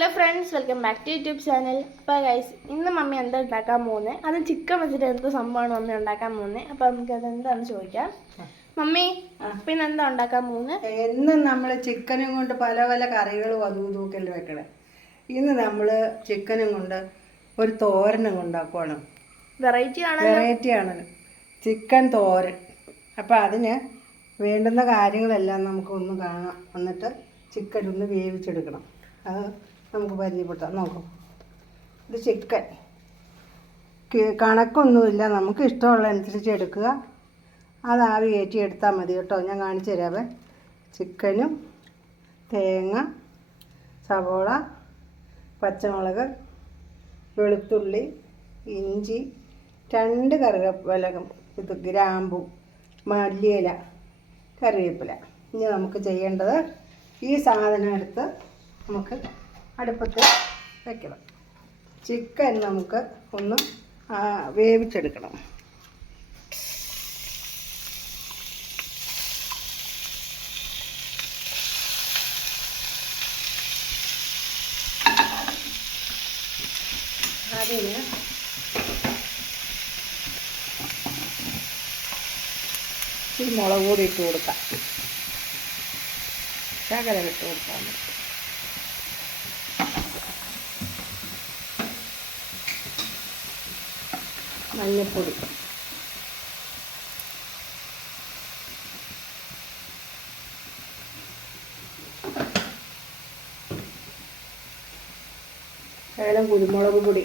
Hello friends, welcome back to YouTube channel. അപ്പോൾ guys, ഇന്ന് mummy എന്താ ഉണ്ടാക്കാൻ പോകുന്നത്? അത് ചിക്കൻ വെച്ചിട്ട് എന്ത് സംഭവമാണ് മമ്മി ഉണ്ടാക്കാൻ പോകുന്നത്? അപ്പോൾ നമുക്ക് അത് എന്താണെന്ന് ചോദിക്കാം. മമ്മി, പിന്നെ എന്താ ഉണ്ടാക്കാൻ പോകുന്നത്? എന്നും നമ്മൾ ചിക്കനും കൊണ്ട് പല പല കറികളും അതും ഇതുമൊക്കെ വെക്കണേ. ഇന്ന് നമ്മൾ ചിക്കനും കൊണ്ട് ഒരു തോരനും ഉണ്ടാക്കുവാണ്. വെറൈറ്റി ആണ് ചിക്കൻ തോരൻ. അപ്പോൾ അതിന് വേണ്ടുന്ന കാര്യങ്ങളെല്ലാം നമുക്കൊന്ന് കാണാം. എന്നിട്ട് ചിക്കൻ ഒന്ന് വേവിച്ചെടുക്കണം. അത് നമുക്ക് പരിചയപ്പെട്ടാം. നോക്കാം, ഇത് ചിക്കൻ കണക്കൊന്നുമില്ല, നമുക്ക് ഇഷ്ടമുള്ള അനുസരിച്ച് എടുക്കുക. അത് ആവി കയറ്റി എടുത്താൽ മതി കേട്ടോ. ഞാൻ കാണിച്ചു തരാവേ. ചിക്കനും തേങ്ങ, സവോള, പച്ചമുളക്, വെളുത്തുള്ളി, ഇഞ്ചി, 2 കറിവേപ്പില, ഇത് ഗ്രാമ്പു, മല്ലിയില, കറിവേപ്പില. ഇനി നമുക്ക് ചെയ്യേണ്ടത് ഈ സാധനം എടുത്ത് നമുക്ക് അടുപ്പത്ത് വയ്ക്കണം. ചിക്കൻ നമുക്ക് ഒന്ന് വേവിച്ചെടുക്കണം. അതിന് ഈ മുളക് പൊടി ഇട്ട് കൊടുക്കാം. ശകലം ഇട്ട് കൊടുക്കാൻ പറ്റും. മഞ്ഞൾപ്പൊടി, ശകലം കുരുമുളക് പൊടി,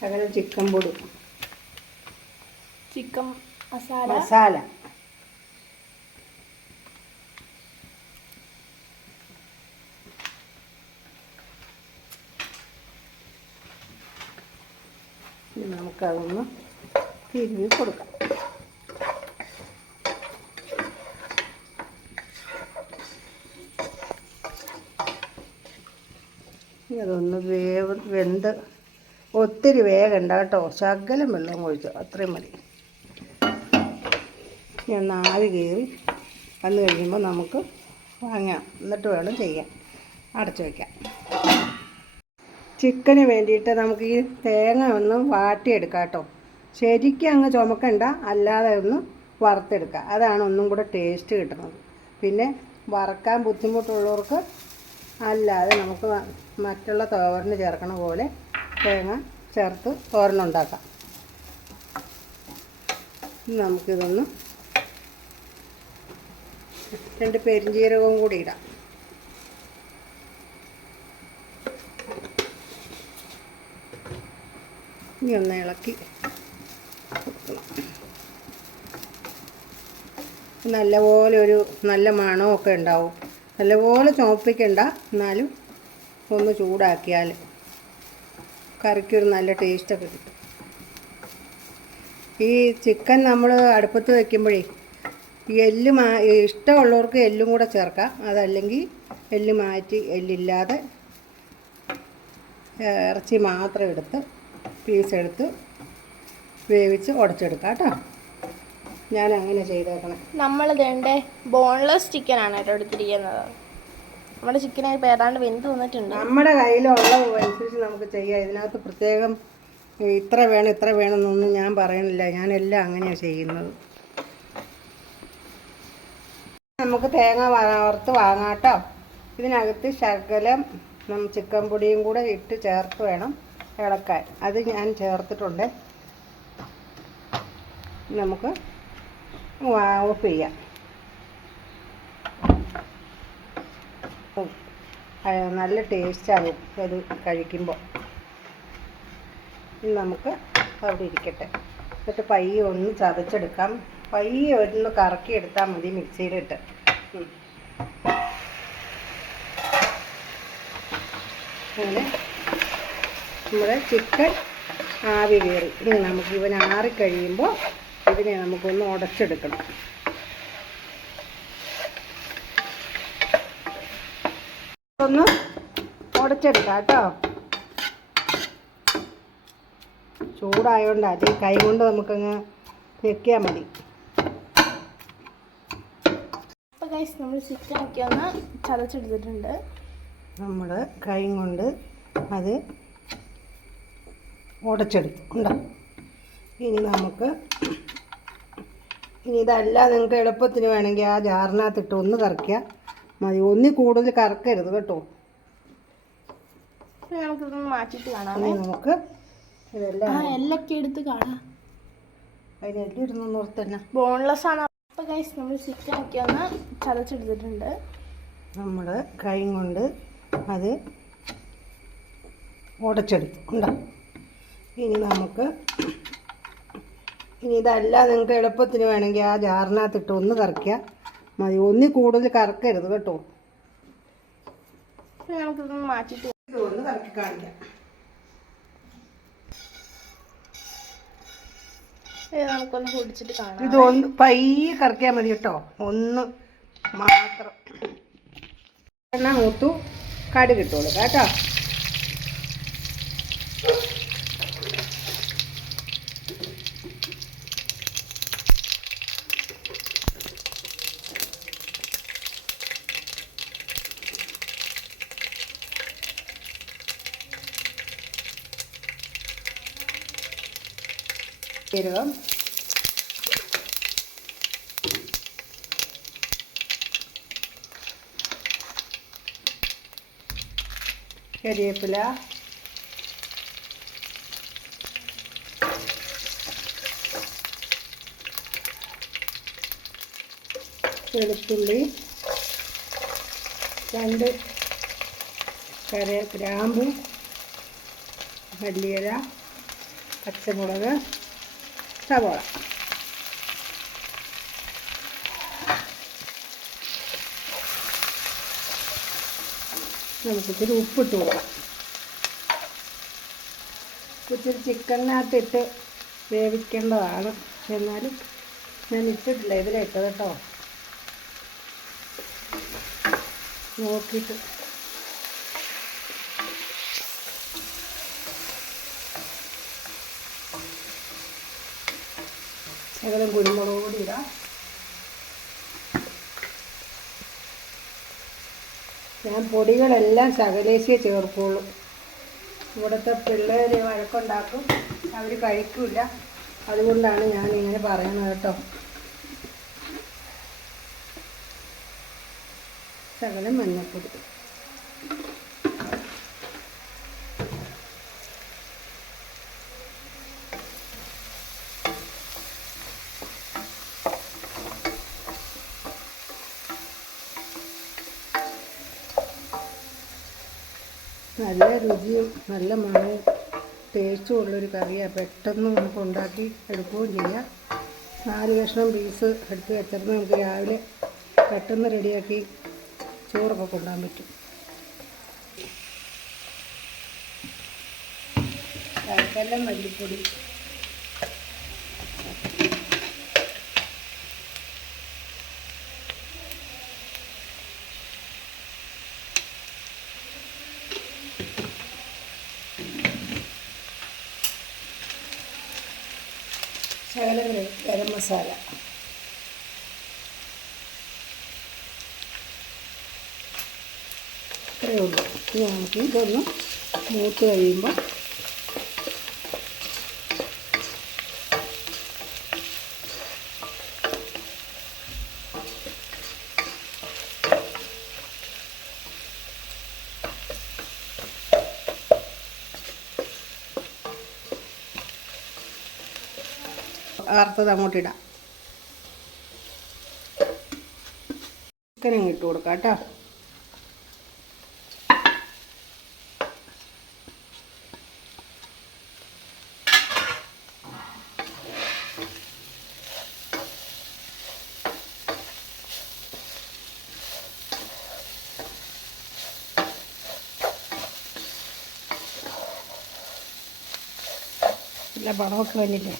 ശകലം ചിക്കൻ പൊടി, ചിക്കൻ മസാല, നമുക്കതൊന്ന് തിരുവി കൊടുക്കാം. അതൊന്ന് വെന്ത് ഒത്തിരി വേഗണ്ട കേട്ടോ. ശകലം വെള്ളം ഒഴിച്ചു, അത്രയും മതി. ഒന്ന് ആവി കയറി വന്നു കഴിയുമ്പോൾ നമുക്ക് വാങ്ങാം. എന്നിട്ട് വേണം ചെയ്യാൻ. അടച്ചു വയ്ക്കാം. ചിക്കന് വേണ്ടിയിട്ട് നമുക്ക് ഈ തേങ്ങ ഒന്ന് വാട്ടിയെടുക്കാം കേട്ടോ. ശരിക്കും അങ്ങ് ചുമക്കണ്ട, അല്ലാതെ ഒന്ന് വറുത്തെടുക്കുക. അതാണ് ഒന്നും കൂടെ ടേസ്റ്റ് കിട്ടുന്നത്. പിന്നെ വറക്കാൻ ബുദ്ധിമുട്ടുള്ളവർക്ക് അല്ലാതെ നമുക്ക് മറ്റുള്ള തോരന് ചേർക്കണ പോലെ തേങ്ങ ചേർത്ത് തോരനുണ്ടാക്കാം. നമുക്കിതൊന്ന് 2 പെരിഞ്ജീരകവും കൂടി ഇടാം. ഇനി ഒന്ന് ഇളക്കി കൊടുക്കണം. നല്ലപോലെ ഒരു നല്ല മണമൊക്കെ ഉണ്ടാവും. നല്ലപോലെ ചുവപ്പിക്കണ്ട, എന്നാലും ഒന്ന് ചൂടാക്കിയാൽ കറിക്കൊരു നല്ല ടേസ്റ്റൊക്കെ കിട്ടും. ഈ ചിക്കൻ നമ്മൾ അടുപ്പത്ത് വയ്ക്കുമ്പോഴേ എല്ല് ഇഷ്ടമുള്ളവർക്ക് എല്ലും കൂടെ ചേർക്കാം. അതല്ലെങ്കിൽ എല്ല് മാറ്റി എല്ലില്ലാതെ ഇറച്ചി മാത്രം എടുത്ത് പീസെടുത്ത് വേവിച്ച് ഉടച്ചെടുക്കാം കേട്ടോ. ഞാൻ അങ്ങനെ ചെയ്തേക്കണം. നമ്മൾ ഇതേണ്ട ബോൺലെസ് ചിക്കനാണ് കേട്ടോ എടുത്തിരിക്കുന്നത്. നമ്മുടെ ചിക്കനായി ഏതാണ്ട് വെന്ത് വന്നിട്ടുണ്ട്. നമ്മുടെ കയ്യിലുള്ള അനുസരിച്ച് നമുക്ക് ചെയ്യാം. ഇതിനകത്ത് പ്രത്യേകം ഇത്ര വേണം എന്നൊന്നും ഞാൻ പറയണില്ല. ഞാനെല്ലാം അങ്ങനെയാണ് ചെയ്യുന്നത്. നമുക്ക് തേങ്ങ വറുത്ത് വാങ്ങാം കേട്ടോ. ഇതിനകത്ത് ശകലം ചിക്കൻ പൊടിയും കൂടെ ഇട്ട് ചേർത്ത് വേണം ഇളക്കാൻ. അത് ഞാൻ ചേർത്തിട്ടുണ്ട്. നമുക്ക് ഓഫ് ചെയ്യാം. നല്ല ടേസ്റ്റാകും അത് കഴിക്കുമ്പോൾ. ഇനി നമുക്ക് അവിടെ ഇരിക്കട്ടെ. എന്നിട്ട് പയ്യെ ഒന്ന് ചതച്ചെടുക്കാം. പയ്യെ ഒന്ന് കറക്കി എടുത്താൽ മതി മിക്സിയിലിട്ട്. അങ്ങനെ നമ്മുടെ ചിക്കൻ ആവി കയറി. ഇനി നമുക്ക് ഇവൻ ആറിക്കഴിയുമ്പോൾ ഇതിനെ നമുക്കൊന്ന് ഉടച്ചെടുക്കണം. ഒന്ന് ഉടച്ചെടുക്കാം കേട്ടോ. ചൂടായതുകൊണ്ട് അത് കൈ കൊണ്ട് നമുക്കങ്ങ് ഞെക്കിയാൽ മതി. അപ്പോൾ ഗൈസ് നമ്മൾ ചിക്കൻ ഒക്കെ ഒന്ന് ചതച്ചെടുത്തിട്ടുണ്ട്. നമ്മൾ കൈ കൊണ്ട് അത് ഉടച്ചെടുത്തു ഉണ്ടോ. ഇനി ഇതല്ല നിങ്ങൾക്ക് എളുപ്പത്തിന് വേണമെങ്കിൽ ആ ജാറിനകത്തിട്ട് ഒന്ന് കറക്കിയാൽ മതി. ഒന്നിൽ കൂടുതൽ കറക്കരുത് കേട്ടോ. നമുക്കിതൊന്ന് മാറ്റിയിട്ട് കാണാം. ഇനി നമുക്ക് ഇതെല്ലാം എല്ലൊക്കെ എടുത്ത് കാണാം. അതിനെല്ലാം ഇടുന്ന ഓർത്തന്നെ ബോൺലെസ് ആണ്. അപ്പോൾ ഗൈസ് നമ്മൾ ചിക്കൻ ഒക്കെ ഒന്ന് ചതച്ചെടുത്തിട്ടുണ്ട്. നമ്മൾ കൈ കൊണ്ട് അത് ഉടച്ചെടുത്തു ഉണ്ടോ. ഇനി ഇതല്ല നിങ്ങൾക്ക് എളുപ്പത്തിന് വേണമെങ്കിൽ ആ ജാറിനകത്തിട്ട് ഒന്ന് കറക്കിയാൽ മതി. ഒന്നിൽ കൂടുതൽ കറക്കരുത് കേട്ടോ. നമുക്കിതൊന്ന് മാറ്റിയിട്ട് ഒന്ന് കറക്കി കാണിക്കാം. നമുക്കൊന്ന് പൊടിച്ചിട്ട് കാണാം. ഇതൊന്ന് പയ്യെ കറക്കിയാൽ മതി കേട്ടോ. ഒന്ന് മാത്രം. എണ്ണ മൂത്തു കടുക് ഇട്ട് കൊടുക്കാം കേട്ടോ. ജീരകം, കരിവേപ്പില, വെളുത്തുള്ളി, 2 ഗ്രാമ്പു, മല്ലിയില, പച്ചമുളക്, സവോള. നമുക്കിത്തിരി ഉപ്പിട്ട് കൊടുക്കാം. ഇത്തിരി ചിക്കനകത്തിട്ട് വേവിക്കേണ്ടതാണ്. എന്നാലും ഞാൻ ഇട്ടിട്ടില്ല, ഇതിലിട്ടത് കേട്ടോ. നോക്കിയിട്ട് ശകലം കുരുമുളക് പൊടി ഇടാം. ഞാൻ പൊടികളെല്ലാം ശകലേശേ ചേർക്കുള്ളൂ. ഇവിടുത്തെ പിള്ളേർ വഴക്കുണ്ടാക്കും, അവർ കഴിക്കില്ല. അതുകൊണ്ടാണ് ഞാൻ ഇങ്ങനെ പറയുന്നത് കേട്ടോ. ശകലം മഞ്ഞൾപ്പൊടി, നല്ല രുചിയും നല്ല മണവും ടേസ്റ്റും ഉള്ളൊരു കറിയാണ്. പെട്ടെന്ന് നമുക്ക് ഉണ്ടാക്കി എടുക്കുകയും ചെയ്യാം. 4 കഷ്ണം പീസ് എടുത്ത് വെച്ചിരുന്ന് നമുക്ക് രാവിലെ പെട്ടെന്ന് റെഡിയാക്കി ചോറൊക്കെ കൊണ്ടുപോകാൻ പറ്റും. ശകലം മല്ലിപ്പൊടി, ശകലം ഗരം മസാല, ഇത്രയേ ഉള്ളൂ. ഇനി നമുക്ക് ഇതൊന്ന് മൂത്ത് കഴിയുമ്പോൾ വറുത്തത് അങ്ങോട്ടിടാം. ചിക്കനും ഇട്ട് കൊടുക്കാം കേട്ടോ. നല്ല പടമൊക്കെ വന്നില്ലേ,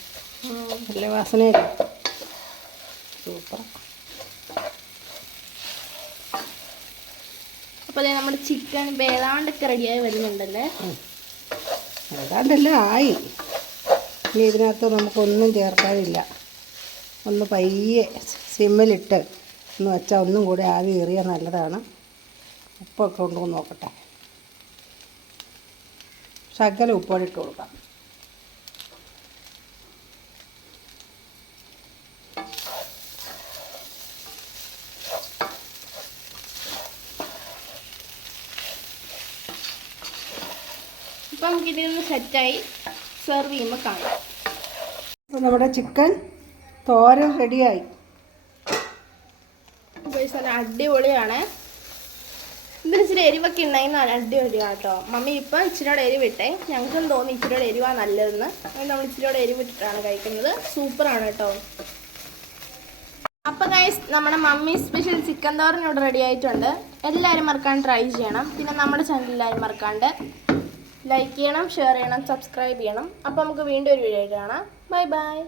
നല്ല വാസനയില്ല, സൂപ്പർ. അപ്പോൾ നമ്മുടെ ചിക്കൻ വേദാണ്ടൊക്കെ റെഡിയായി വരുന്നുണ്ടല്ലേ. ഏതാണ്ടെല്ലാം ആയി. ഇനി ഇതിനകത്ത് നമുക്കൊന്നും ചേർക്കാനില്ല. ഒന്ന് പയ്യെ സിമ്മിലിട്ട് ഒന്ന് വെച്ചാൽ ഒന്നും കൂടി ആവി ഏറിയാൽ നല്ലതാണ്. ഉപ്പൊക്കെ ഉണ്ടോ എന്ന് നോക്കട്ടെ. ശകലം ഉപ്പോടെ ഇട്ട് കൊടുക്കാം. ഇപ്പം നമുക്കിതൊന്ന് സെറ്റായി സെർവ് ചെയ്യുമ്പോൾ കാണാം. അപ്പോൾ നമ്മുടെ ചിക്കൻ തോരൻ റെഡിയായി. നല്ല അടിപൊളിയാണ്. ഇതിന് ഇച്ചിരി എരിവൊക്കെ ഉണ്ടെങ്കിൽ അടിപൊളിയാണ് കേട്ടോ. മമ്മി ഇപ്പം ഇച്ചിരിയോടെ എരിവിട്ടേ. ഞങ്ങൾക്കും തോന്നി ഇച്ചിരിയോടെ എരിവാണ് നല്ലതെന്ന്. അത് നമ്മൾ ഇച്ചിരിയോടെ എരിവിട്ടിട്ടാണ് കഴിക്കുന്നത്. സൂപ്പറാണ് കേട്ടോ. അപ്പോൾ ഗൈസ്, നമ്മുടെ മമ്മി സ്പെഷ്യൽ ചിക്കൻ തോരൻ ഇവിടെ റെഡി ആയിട്ടുണ്ട്. എല്ലാവരും മറക്കാണ്ട് ട്രൈ ചെയ്യണം. പിന്നെ നമ്മുടെ ചാനൽ എല്ലാവരും മറക്കാണ്ട് ലൈക്ക് ചെയ്യണം, ഷെയർ ചെയ്യണം, സബ്സ്ക്രൈബ് ചെയ്യണം. അപ്പോൾ നമുക്ക് വീണ്ടും ഒരു വീഡിയോ ആയിട്ട് കാണാം. Bye bye.